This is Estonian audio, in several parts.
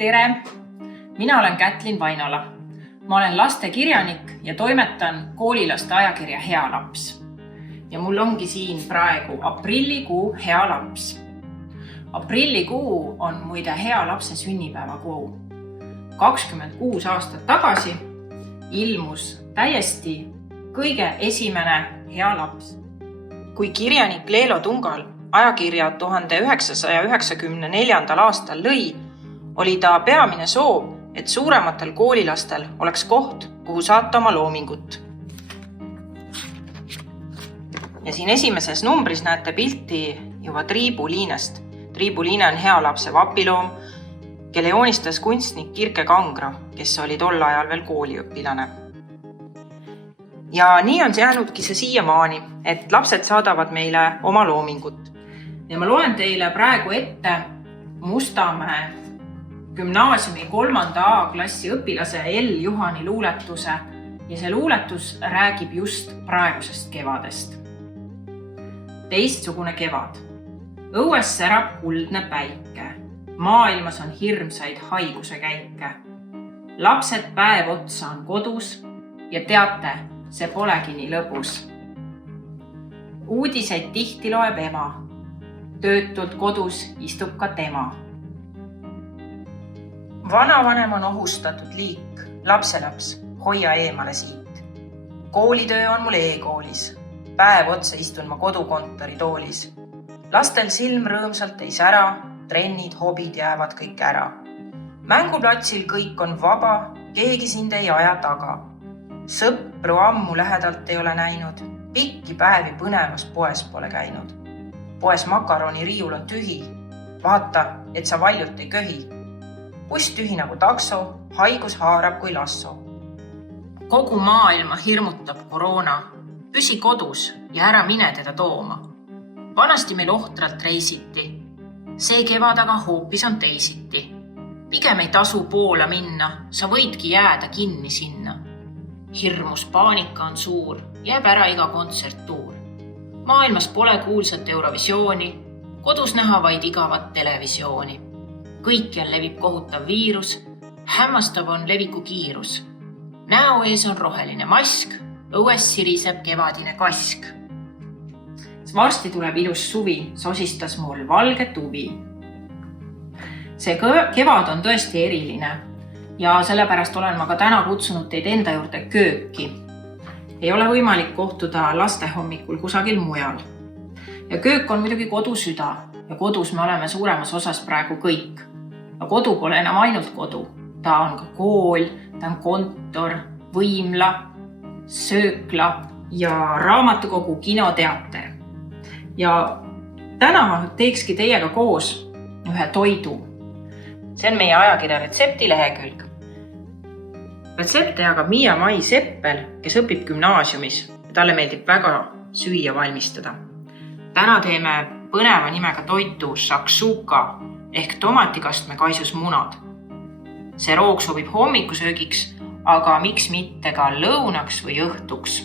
Tere! Mina olen Kätlin Vainola. Ma olen lastekirjanik ja toimetan koolilaste ajakirja Hea laps. Ja mul ongi siin praegu aprillikuu Hea laps. Aprillikuu on muide Hea lapse sünnipäevakuu. 26 aastat tagasi ilmus täiesti kõige esimene Hea laps. Kui kirjanik Leelo Tungal ajakirja 1994. aastal lõi, oli ta peamine soov, et suurematel koolilastel oleks koht, kuhu saata oma loomingut. Ja siin esimeses numbris näete pilti juba Triibuliinest. Triibuliine on Hea lapse vapiloom, kelle joonistas kunstnik Kirke Kangra, kes oli tol ajal veel kooliõpilane. Ja nii on jäänudki see siiamaani, et lapsed saadavad meile oma loomingut. Ja ma loen teile praegu ette Mustamäe gümnaasiumi 3. A-klassi õpilase L. Juhani luuletuse ja see luuletus räägib just praegusest kevadest. Teistsugune kevad. Õues särab kuldne päike. Maailmas on hirmsaid haiguse käike. Lapsed päev otsa on kodus ja teate, see polegi nii lõbus. Uudiseid tihti loeb ema. Töötult kodus istub ka tema. Vanavanem on ohustatud liik. Lapselaps, hoia eemale siit. Koolitöö on mul e-koolis. Päev otsa istun ma kodukontori toolis. Lastel silm rõõmsalt ei sära, trennid, hobid jäävad kõik ära. Mänguplatsil kõik on vaba, keegi sind ei aja taga. Sõpru ammu lähedalt ei ole näinud, pikki päevi põnevas poes pole käinud. Poes makaroni riiul on tühi, vaata, et sa valjult ei köhi. Buss tühi nagu takso, haigus haarab kui lasso. Kogu maailma hirmutab koroona, püsi kodus ja ära mine teda tooma. Vanasti meil ohtralt reisiti, see kevad aga hoopis on teisiti. Pigem ei tasu Poola minna, sa võidki jääda kinni sinna. Hirmus paanika on suur, jääb ära iga kontserttuur. Maailmas pole kuulsat Eurovisiooni, kodus näha vaid igavat televisiooni. Kõikjal levib kohutav viirus, hämmastav on leviku kiirus. Näo ees on roheline mask, õues siriseb kevadine kask. Varsti tuleb ilus suvi, sosistas mul valge tuvi. See kevad on tõesti eriline ja sellepärast olen ma ka täna kutsunud teid enda juurde kööki. Ei ole võimalik kohtuda laste hommikul kusagil mujal. Ja köök on muidugi kodu süda ja kodus me oleme suuremas osas praegu kõik. Ja kodu pole enam ainult kodu. Ta on ka kool, ta on kontor, võimla, söökla ja raamatukogu, kinoteater. Ja täna teekski teiega koos ühe toidu. See on meie ajakirja retseptilehekülg. Retsepte jagab Miia-Mai Seppel, kes õpib gümnaasiumis ja talle meeldib väga süüa valmistada. Täna teeme põneva nimega toitu shakshuka ehk tomatikastme kaisus munad. See roog sobib hommikusöögiks, aga miks mitte ka lõunaks või õhtuks.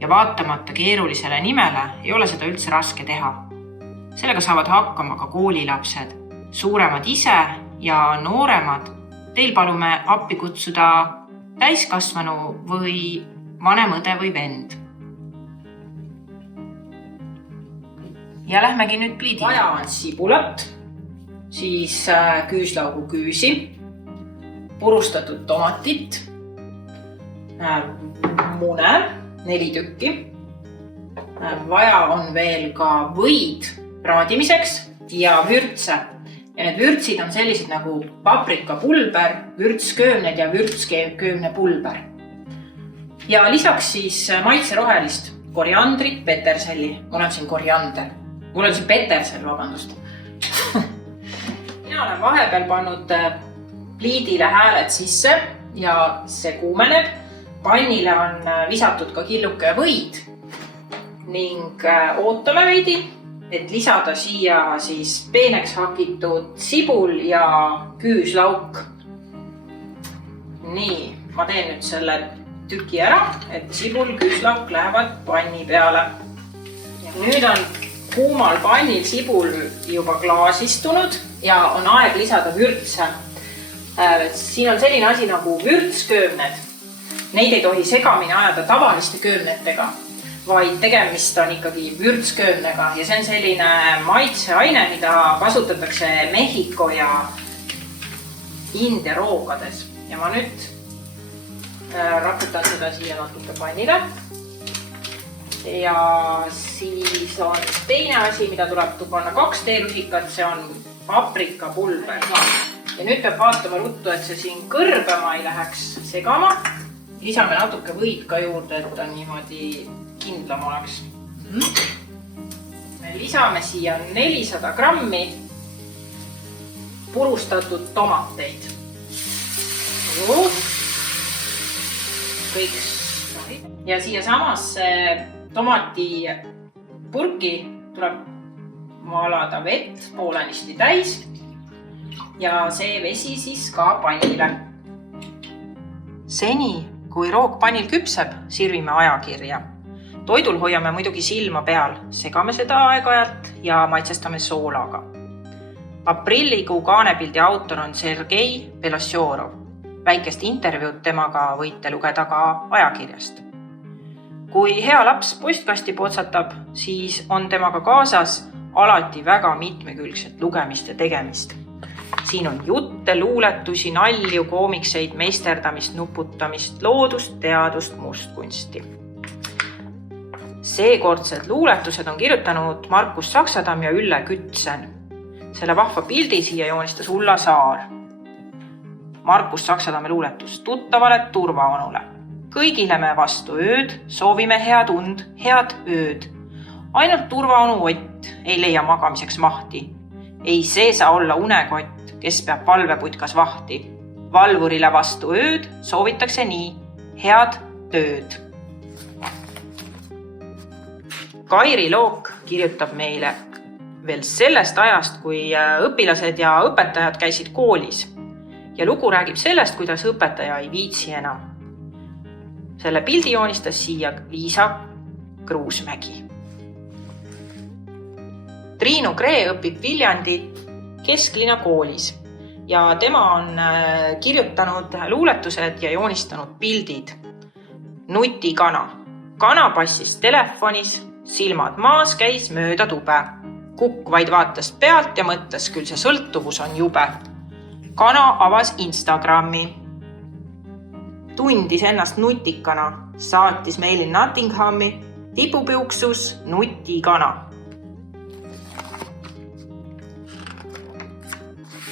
Ja vaatamata keerulisele nimele ei ole seda üldse raske teha. Sellega saavad hakkama ka koolilapsed, suuremad ise ja nooremad. Teil palume appi kutsuda täiskasvanu või vanem õde või vend. Ja lähmegi nüüd pliidile. Vaja on sibulat, siis küüslaugu küüsi, purustatud tomatit, mune, 4 tükki. Vaja on veel ka võid praadimiseks ja vürtse. Ja need vürtsid on sellised nagu paprikapulber, vürtsköömned ja vürtsköömnepulber. Ja lisaks siis maitserohelist koriandrit, peterselli. Mul on siin koriander. Mul on siin petersel, vabandust. Mina olen vahepeal pannud pliidile hääled sisse ja see kuumeneb. Pannile on lisatud ka killuke võid ning ootame veidi, et lisada siia siis peeneks hakitud sibul ja küüslauk. Nii, ma teen nüüd selle tüki ära, et sibul, küüslauk lähevad panni peale. Ja nüüd on kuumal pannil sibul juba klaasistunud ja on aeg lisada vürtse. Siin on selline asi nagu vürtsköömned. Neid ei tohi segamini ajada tavaliste köömnetega, vaid tegemist on ikkagi vürtsköömnega ja see on selline maitseaine, mida kasutatakse Mehhiko ja India roogades. Ja ma nüüd raputan seda siia natuke pannile. Ja siis on teine asi, mida tuleb panna 2 teelusikat, see on paprikapulber. Ja nüüd peab vaatama ruttu, et see siin kõrbema ei läheks segama. Lisame natuke võid ka juurde, et ta niimoodi kindlam oleks. Me lisame siia 400 grammi purustatud tomateid. Kõik. Ja siia samasse tomati purki tuleb valada vett poolenisti täis ja see vesi siis ka pannile. Seni, kui roog pannil küpseb, sirvime ajakirja. Toidul hoiame muidugi silma peal, segame seda aeg-ajalt ja maitsestame soolaga. Aprillikuu kaanepildi autor on Sergei Belossiorov. Väikest intervjuud temaga võite lugeda ka ajakirjast. Kui hea laps postkasti potsatab, siis on temaga kaasas alati väga mitmekülgset lugemist ja tegemist. Siin on jutte, luuletusi, nalju, koomikseid, meisterdamist, nuputamist, loodust, teadust, mustkunsti. Seekordsed luuletused on kirjutanud Markus Saksadam ja Ülle Kütsen. Selle vahva pildi siia joonistas Ulla Saar. Markus Saksadame luuletus tuttavale turvaonule. Kõigile me vastu ööd, soovime head und, head ööd. Ainult turvaonu Ott ei leia magamiseks mahti. Ei see saa olla unekott, kes peab valveputkas vahti. Valvurile vastu ööd soovitakse nii, head tööd. Kairi Look kirjutab meile veel sellest ajast, kui õpilased ja õpetajad käisid koolis. Ja lugu räägib sellest, kuidas õpetaja ei viitsi enam. Selle pildi joonistas siia Liisa Kruusmägi. Triinu Kree õpib Viljandi kesklinna koolis ja tema on kirjutanud luuletused ja joonistanud pildid. Nutikana. Kana passis telefonis, silmad maas käis mööda tube. Kukk vaid vaatas pealt ja mõtles, küll see sõltuvus on jube. Kana avas Instagrami. Tundis ennast nutikana, saatis meili Nottinghami, tipupiuksus nutikana.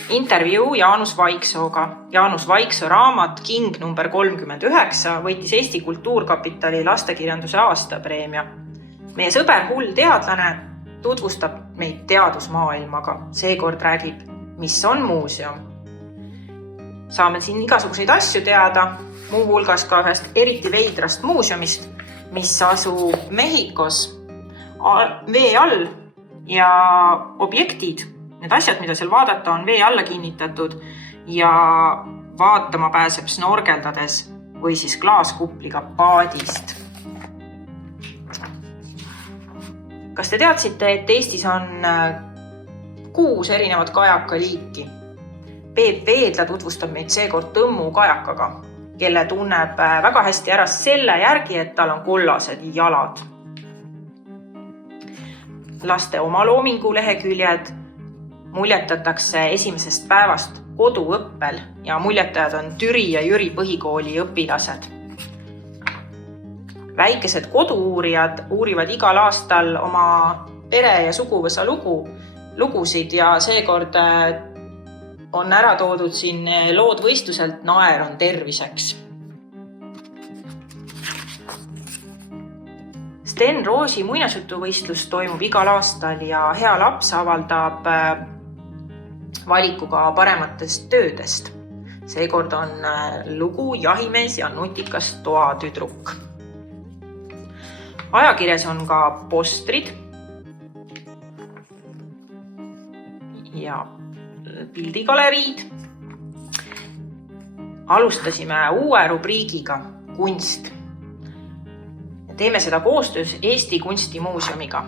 Intervjuu Jaanus Vaiksooga. Jaanus Vaiksoo raamat King nr 39 võitis Eesti Kultuurkapitali lastekirjanduse aastapreemia. Meie sõber hull teadlane tutvustab meid teadusmaailmaga. Seekord räägib, mis on muuseum. Saame siin igasuguseid asju teada, muu hulgas ka ühest eriti veidrast muuseumist, mis asub Mehhikos vee all ja objektid, need asjad, mida seal vaadata, on vee alla kinnitatud ja vaatama pääseb snorgeldades või siis klaaskupliga paadist. Kas te teadsite, et Eestis on 6 erinevat kajaka liiki? Peep Veedla tutvustab meid seekord Tõmmu kajakaga, kelle tunneb väga hästi ära selle järgi, et tal on kollased jalad. Laste omaloomingu leheküljed muljetatakse esimesest päevast koduõppel ja muljetajad on Türi ja Jüri põhikooli õpilased. Väikesed kodu-uurijad uurivad igal aastal oma pere ja suguvõsa lugusid ja seekord on ära toodud siin lood võistluselt Naer on terviseks. Sten Roosi muinasjutuvõistlus toimub igal aastal ja hea laps avaldab valikuga parematest töödest. Seekord on lugu Jahimees ja nutikas toatüdruk. Ajakirjas on ka postrid ja pildigaleriid. Alustasime uue rubriigiga kunst. Teeme seda koostöös Eesti Kunstimuuseumiga.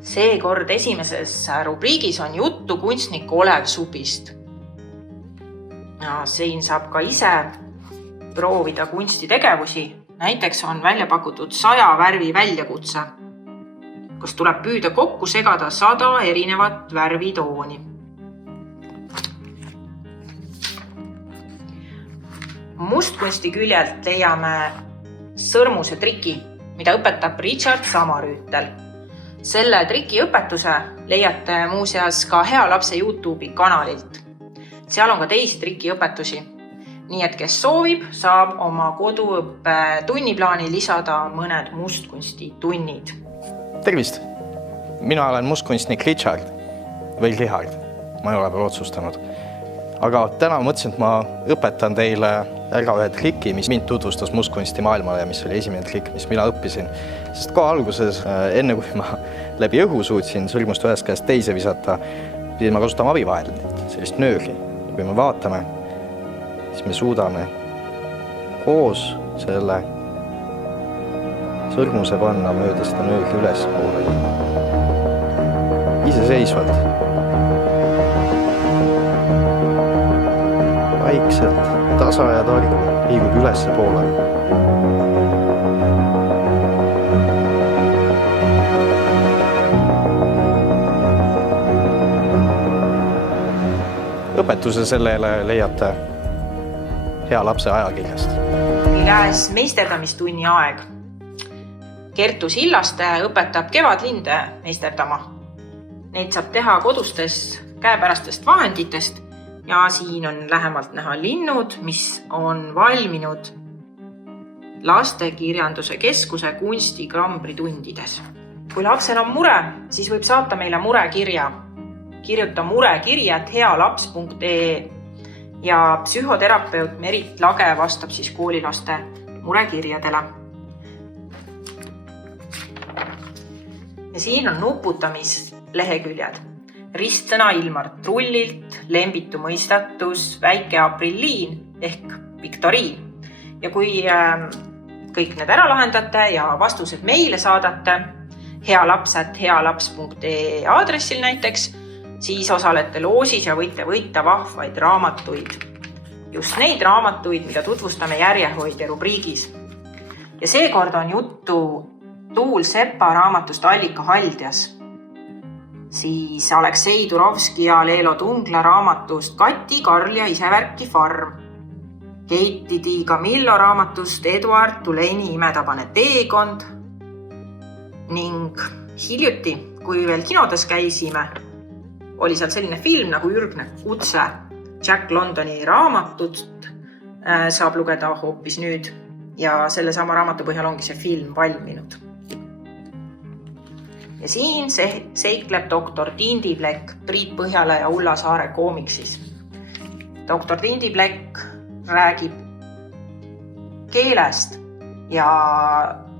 Seekord esimeses rubriigis on juttu kunstnik Olev Supist. Ja siin saab ka ise proovida kunstitegevusi. Näiteks on välja pakutud 100 värvi väljakutse, kus tuleb püüda kokku segada 100 erinevat värvitooni. Mustkunsti küljelt leiame sõrmuse triki, mida õpetab Richard Samarüütel. Selle trikiõpetuse leiate muuseas ka Hea lapse YouTube'i kanalilt. Seal on ka teisi trikiõpetusi. Nii et kes soovib, saab oma koduõppe tunniplaani lisada mõned mustkunsti tunnid. Tervist! Mina olen mustkunstnik Richard või Richard. Ma ei ole veel otsustanud. Aga täna mõtlesin, et ma õpetan teile ära ühe triki, mis mind tutvustas mustkunsti maailmale ja mis oli esimene trikk, mis mina õppisin. Sest kohe alguses, enne kui ma läbi õhu suutsin sõrmust ühest käest teise visata, pidin ma kasutama abivahendit, sellist nööri. Ja kui me vaatame, siis me suudame koos selle sõrmuse panna mööda seda nööri üles poole. Iseseisvalt. Vaikselt, tasa ja targu liigub ülesse poole. Õpetuse sellele leiate Hea lapse ajakirjast. Käes meisterdamistunni aeg. Kertu Sillaste õpetab kevadlinde meisterdama. Neid saab teha kodustes käepärastest vahenditest ja siin on lähemalt näha linnud, mis on valminud Lastekirjanduse Keskuse kunstikrambri tundides. Kui lapsel on mure, siis võib saata meile murekirja. Kirjuta murekirjad@healaps.ee ja psühhoterapeut Merit Lage vastab siis koolilaste murekirjadele. Ja siin on nuputamisleheküljed. Ristsõna Ilmar Trullilt, Lembitu mõistatus, Väike aprilliin ehk viktoriin. Ja kui kõik need ära lahendate ja vastused meile saadate healaps@healaps.ee aadressil näiteks, siis osalete loosis ja võite võita vahvaid raamatuid. Just neid raamatuid, mida tutvustame järjehoidja rubriigis. Ja seekord on juttu Tuul Sepa raamatust Allika haldjas. Siis Aleksei Turovski ja Leelo Tungla raamatust Kati, Karl ja isevärki farm. Keiti Di Camillo raamatust Eduard Tuleini imetabane teekond. Ning hiljuti, kui veel kinodes käisime, oli seal selline film nagu Ürgne kutse. Jack Londoni raamatut saab lugeda hoopis nüüd ja selle sama raamatu põhjal ongi see film valminud. Ja siin seikleb doktor Tindi Plekk Priit Põhjala ja Ulla Saare koomiksis. Doktor Tindi Plekk räägib keelest ja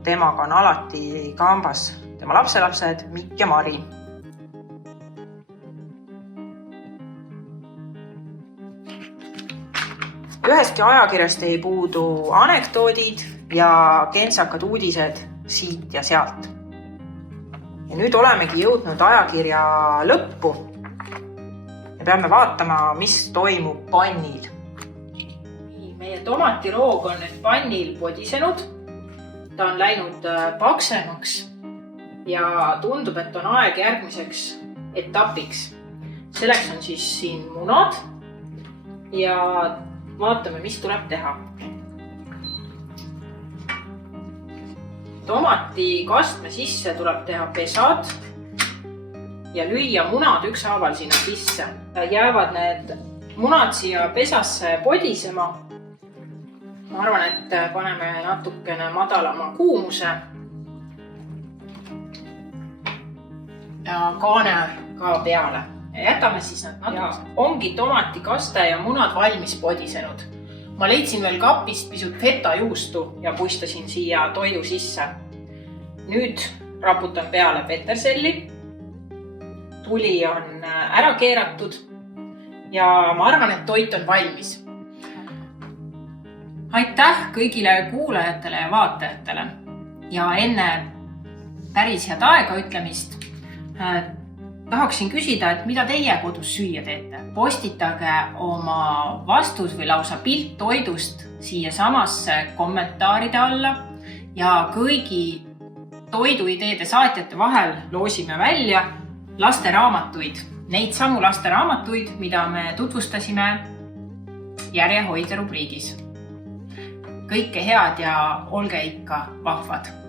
temaga on alati kambas tema lapselapsed Mikk ja Mari. Ühestki ajakirjast ei puudu anekdoodid ja kentsakad uudised siit ja sealt. Ja nüüd olemegi jõudnud ajakirja lõppu ja peame vaatama, mis toimub pannil. Meie tomatiroog on nüüd pannil podisenud. Ta on läinud paksemaks ja tundub, et on aeg järgmiseks etapiks. Selleks on siis siin munad ja vaatame, mis tuleb teha. Tomati kastme sisse tuleb teha pesad ja lüüa munad ükshaaval sinna sisse. Jäävad need munad siia pesasse podisema. Ma arvan, et paneme natukene madalama kuumuse ja kaane ka peale. Ja jätame siis nad natuke. Ongi tomatikaste ja munad valmis podisenud. Ma leidsin veel kapist pisut fetajuustu ja puistasin siia toidu sisse. Nüüd raputan peale peterselli. Tuli on ära keeratud ja ma arvan, et toit on valmis. Aitäh kõigile kuulajatele ja vaatajatele. Ja enne päris head aega ütlemist Tahaksin küsida, et mida teie kodus süüa teete? Postitage oma vastus või lausa pilt toidust siia samasse kommentaaride alla ja kõigi toiduideede saatjate vahel loosime välja lasteraamatuid. Neid samu lasteraamatuid, mida me tutvustasime järjehoidja rubriigis. Kõike head ja olge ikka vahvad!